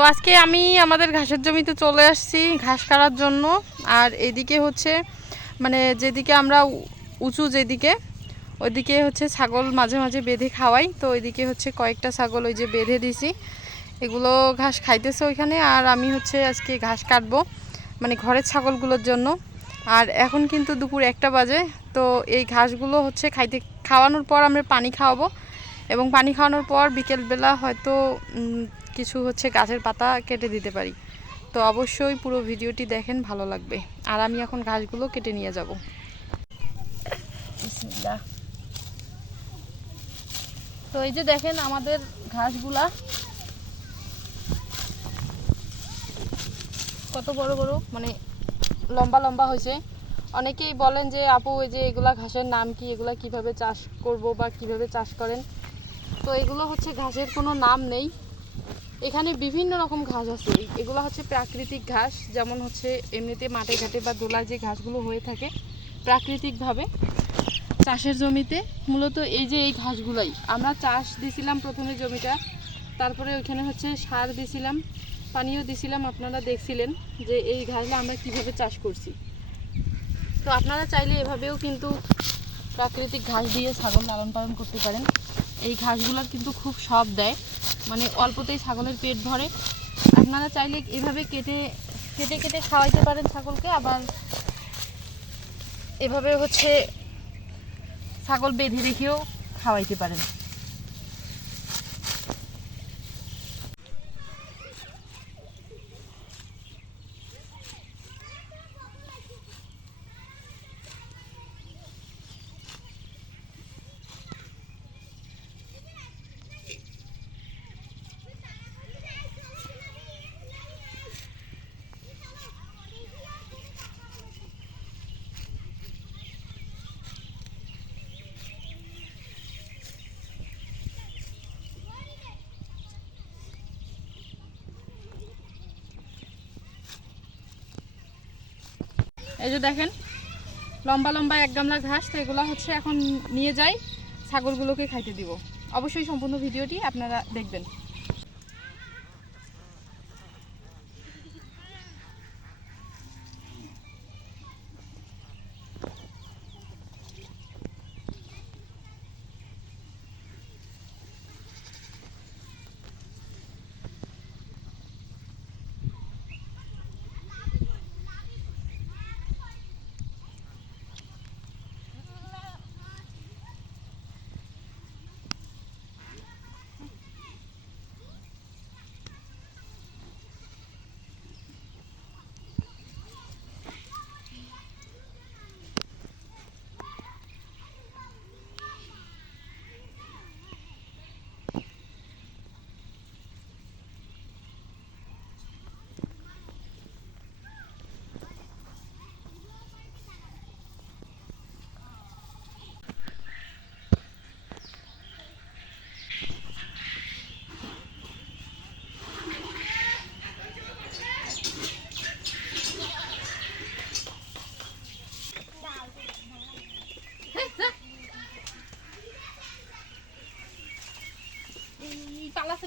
তো আজকে আমি আমাদের ঘাসের জমিতে চলে আসছি ঘাস কাটার জন্য। আর এদিকে হচ্ছে মানে যেদিকে আমরা উঁচু যেদিকে, ওইদিকে হচ্ছে ছাগল মাঝে মাঝে বেঁধে খাওয়াই। তো ওইদিকে হচ্ছে কয়েকটা ছাগল ওই যে বেঁধে দিছি। এগুলো ঘাস খাইতেছে ওইখানে। আর আমি হচ্ছে আজকে ঘাস কাটবো মানে ঘরের ছাগলগুলোর জন্য। আর এখন কিন্তু দুপুর একটা বাজে। তো এই ঘাসগুলো হচ্ছে খাইতে, খাওয়ানোর পর আমরা পানি খাওয়াবো। এবং পানি খাওয়ানোর পর বিকেলবেলা হয়তো কিছু হচ্ছে গাছের পাতা কেটে দিতে পারি। তো অবশ্যই পুরো ভিডিওটি দেখেন, ভালো লাগবে। আর আমি এখন ঘাসগুলো কেটে নিয়ে যাব। তো এই যে দেখেন আমাদের ঘাসগুলা। কত বড় বড় মানে লম্বা লম্বা হয়েছে। অনেকেই বলেন যে, আপু, এই যে এগুলা ঘাসের নাম কি? এগুলা কীভাবে চাষ করব বা কীভাবে চাষ করেন? তো এগুলো হচ্ছে ঘাসের কোনো নাম নেই। এখানে বিভিন্ন রকম ঘাস আছে। এগুলো হচ্ছে প্রাকৃতিক ঘাস, যেমন হচ্ছে এমনিতে মাঠে ঘাটে বা দোলায় যে ঘাসগুলো হয়ে থাকে প্রাকৃতিকভাবে চাষের জমিতে। মূলত এই যে এই ঘাসগুলাই, আমরা চাষ দিছিলাম প্রথমে জমিটা, তারপরে ওইখানে হচ্ছে সার দিছিলাম, পানিও দিছিলাম, আপনারা দেখছিলেন যে এই ঘাসগুলো আমরা কীভাবে চাষ করছি। তো আপনারা চাইলে এভাবেও কিন্তু প্রাকৃতিক ঘাস দিয়ে ছাগল লালন পালন করতে পারেন। এই ঘাসগুলোর কিন্তু খুব সব দেয়। মানে অল্পতেই ছাগলের পেট ভরে। আপনারা চাইলে এভাবে কেটে কেটে কেটে খাওয়াইতে পারেন ছাগলকে। আবার এভাবে হচ্ছে ছাগল বেঁধে রেখেও খাওয়াইতে পারেন। এই যে দেখেন, লম্বা লম্বা এক গামলা ঘাস, তো এগুলো হচ্ছে এখন নিয়ে যাই, ছাগলগুলোকে খাইতে দিব। অবশ্যই সম্পূর্ণ ভিডিওটি আপনারা দেখবেন।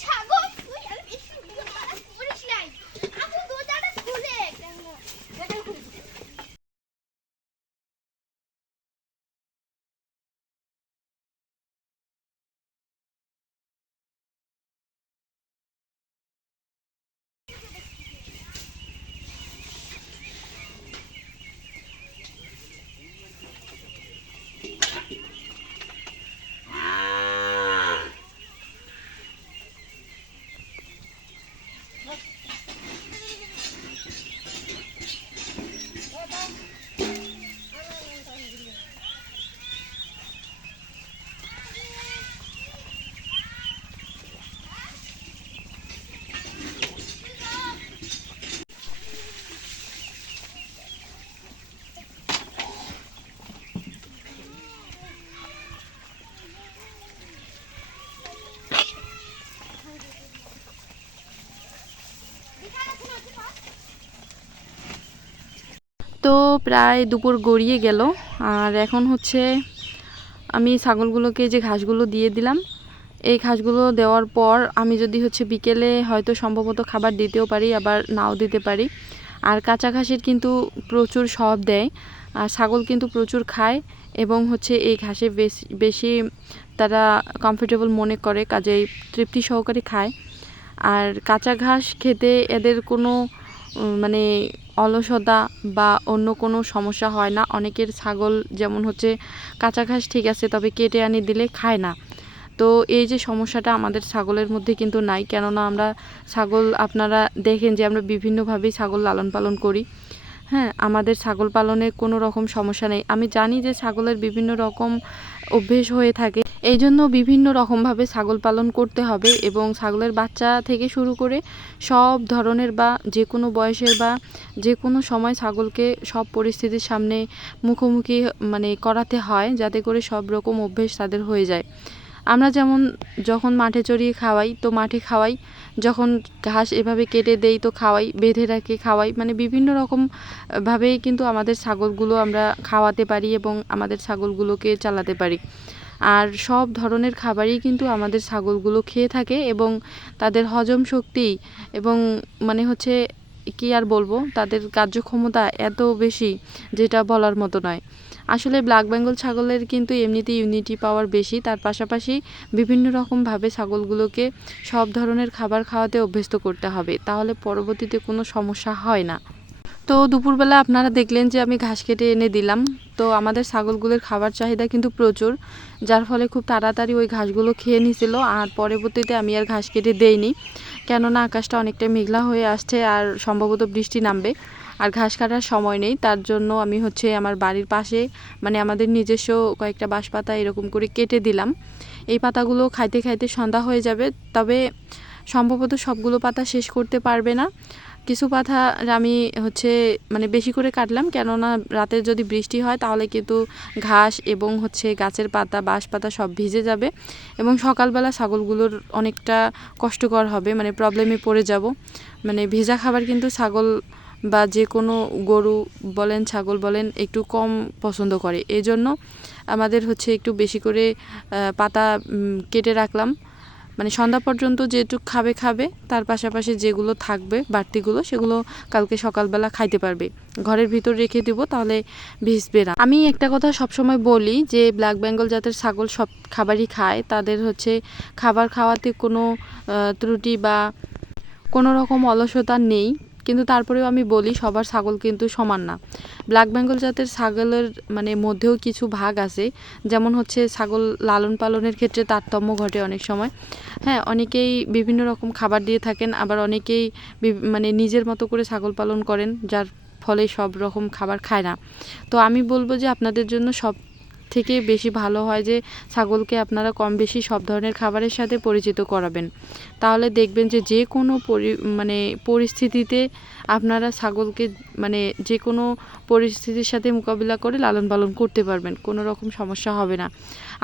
ছাগল তুই আর বেশি ভিডিও করা করিস নাই আপু দরজাটা খুলে তো প্রায় দুপুর গড়িয়ে গেল। আর এখন হচ্ছে আমি ছাগলগুলোকে যে ঘাসগুলো দিয়ে দিলাম, এই ঘাসগুলো দেওয়ার পর আমি যদি হচ্ছে বিকেলে হয়তো সম্ভবত খাবার দিতেও পারি, আবার নাও দিতে পারি। আর কাঁচা ঘাসের কিন্তু প্রচুর সব দেয়। আর ছাগল কিন্তু প্রচুর খায় এবং হচ্ছে এই ঘাসে বেশি বেশি তারা কমফোর্টেবল মনে করে, কাজেই তৃপ্তি সহকারে খায়। আর কাঁচা ঘাস খেতে এদের কোনো মানে অলসতা বা অন্য কোনো সমস্যা হয় না। অনেকের ছাগল যেমন হচ্ছে কাঁচা ঘাস ঠিক আছে, তবে কেটে আনি দিলে খায় না। তো এই যে সমস্যাটা আমাদের ছাগলের মধ্যে কিন্তু নাই। কেননা আমরা ছাগল আপনারা দেখেন যে আমরা বিভিন্নভাবেই ছাগল লালন পালন করি। হ্যাঁ আমাদের ছাগল পালনে কোনো রকম সমস্যা নেই। আমি জানি যে ছাগলের বিভিন্ন রকম অভ্যেস হয়ে থাকে। এই জন্য বিভিন্ন রকমভাবে ছাগল পালন করতে হবে এবং ছাগলের বাচ্চা থেকে শুরু করে সব ধরনের বা যে কোনো বয়সের বা যে কোনো সময় ছাগলকে সব পরিস্থিতির সামনে মুখোমুখি মানে করাতে হয় যাতে করে সব রকম অভ্যেস তাদের হয়ে যায়। আমরা যেমন যখন মাঠে চড়িয়ে খাওয়াই তো মাঠে খাওয়াই, যখন ঘাস এভাবে কেটে দেই তো খাওয়াই, বেঁধে রাখে খাওয়াই মানে বিভিন্ন রকম ভাবেই কিন্তু আমাদের ছাগলগুলো আমরা খাওয়াতে পারি এবং আমাদের ছাগলগুলোকে চালাতে পারি। আর সব ধরনের খাবারই কিন্তু আমাদের ছাগলগুলো খেয়ে থাকে এবং তাদের হজম শক্তি এবং মানে হচ্ছে, কি আর বলব, তাদের কার্যক্ষমতা এত বেশি যেটা বলার মতো নয়। আসলে ব্ল্যাক বেঙ্গল ছাগলের কিন্তু এমনিতে ইউনিটি পাওয়ার বেশি। তার পাশাপাশি বিভিন্ন রকমভাবে ছাগলগুলোকে সব ধরনের খাবার খাওয়াতে অভ্যস্ত করতে হবে। তাহলে পরবর্তীতে কোনো সমস্যা হয় না। তো দুপুরবেলা আপনারা দেখলেন যে আমি ঘাস কেটে এনে দিলাম। তো আমাদের ছাগলগুলোর খাবার চাহিদা কিন্তু প্রচুর, যার ফলে খুব তাড়াতাড়ি ওই ঘাসগুলো খেয়ে নিছিল। আর পরবর্তীতে আমি আর ঘাস কেটে দেইনি, কেননা আকাশটা অনেকটা মেঘলা হয়ে আসছে আর সম্ভবত বৃষ্টি নামবে। আর ঘাস কাটার সময় নেই, তার জন্য আমি হচ্ছে আমার বাড়ির পাশে মানে আমাদের নিজস্ব কয়েকটা বাঁশ পাতা এরকম করে কেটে দিলাম। এই পাতাগুলো খাইতে খাইতে সন্ধ্যা হয়ে যাবে, তবে সম্ভবত সবগুলো পাতা শেষ করতে পারবে না। কিছু পাতা আমি হচ্ছে মানে বেশি করে কাটলাম। কেননা রাতে যদি বৃষ্টি হয়, তাহলে কিন্তু ঘাস এবং হচ্ছে গাছের পাতা, বাঁশ পাতা সব ভিজে যাবে এবং সকালবেলা ছাগলগুলোর অনেকটা কষ্টকর হবে মানে প্রবলেমে পড়ে যাব। মানে ভেজা খাবার কিন্তু ছাগল বা যে কোনো গরু বলেন, ছাগল বলেন, একটু কম পছন্দ করে। এই জন্য আমাদের হচ্ছে একটু বেশি করে পাতা কেটে রাখলাম। মানে সন্ধ্যা পর্যন্ত যেটুক খাবে খাবে, তার পাশাপাশি যেগুলো থাকবে, বাড়তিগুলো, সেগুলো কালকে সকালবেলা খাইতে পারবে। ঘরের ভিতর রেখে দিব, তাহলে ভিজবে না। আমি একটা কথা সবসময় বলি যে ব্ল্যাক বেঙ্গল জাতের ছাগল সব খাবারই খায়। তাদের হচ্ছে খাবার খাওয়াতে কোনো ত্রুটি বা কোনো রকম অলসতা নেই। কিন্তু তারপরেও আমি বলি সবার ছাগল কিন্তু সমান না। ব্ল্যাক বেঙ্গল জাতের ছাগলের মানে মধ্যেও কিছু ভাগ আছে। যেমন হচ্ছে ছাগল লালন পালনের ক্ষেত্রে তারতম্য ঘটে অনেক সময়। হ্যাঁ অনেকেই বিভিন্ন রকম খাবার দিয়ে থাকেন, আবার অনেকেই মানে নিজের মতো করে ছাগল পালন করেন, যার ফলে সব রকম খাবার খায় না। তো আমি বলব যে আপনাদের জন্য সব থেকে বেশি ভালো হয় যে ছাগলকে আপনারা কম বেশি সব ধরনের খাবারের সাথে পরিচিত করাবেন। তাহলে দেখবেন যে যে কোনো পরি মানে পরিস্থিতিতে আপনারা ছাগলকে মানে যে কোনো পরিস্থিতির সাথে মোকাবিলা করে লালন পালন করতে পারবেন, কোনো রকম সমস্যা হবে না।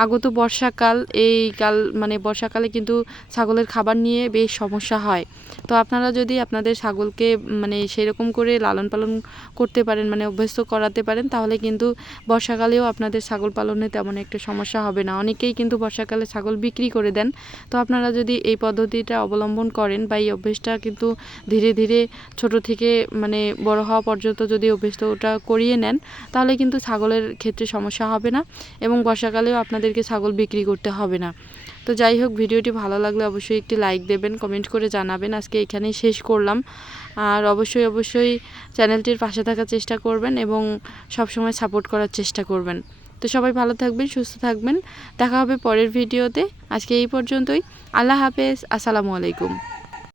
আগত বর্ষাকাল, এই কাল মানে বর্ষাকালে কিন্তু ছাগলের খাবার নিয়ে বেশ সমস্যা হয়। তো আপনারা যদি আপনাদের ছাগলকে মানে সেরকম করে লালন পালন করতে পারেন মানে অভ্যস্ত করাতে পারেন, তাহলে কিন্তু বর্ষাকালেও আপনাদের ছাগল পালনে তেমন একটা সমস্যা হবে না। অনেকেই কিন্তু বর্ষাকালে ছাগল বিক্রি করে দেন। তো আপনারা যদি এই পদ্ধতিটা অবলম্বন করেন বা এই অভ্যেসটা কিন্তু ধীরে ধীরে ছোট থেকে মানে বড় হওয়া পর্যন্ত যদি অভ্যস্তটা করিয়ে নেন, তাহলে কিন্তু ছাগলের ক্ষেত্রে সমস্যা হবে না এবং বর্ষাকালেও আপনাদেরকে ছাগল বিক্রি করতে হবে না। তো যাই হোক, ভিডিওটি ভালো লাগলে অবশ্যই একটি লাইক দেবেন, কমেন্ট করে জানাবেন। আজকে এখানেই শেষ করলাম। আর অবশ্যই অবশ্যই চ্যানেলটির পাশে থাকার চেষ্টা করবেন এবং সবসময় সাপোর্ট করার চেষ্টা করবেন। তো সবাই ভালো থাকবেন, সুস্থ থাকবেন। দেখা হবে পরের ভিডিওতে। আজকে এই পর্যন্তই। আল্লাহ হাফেজ। আসসালামু আলাইকুম।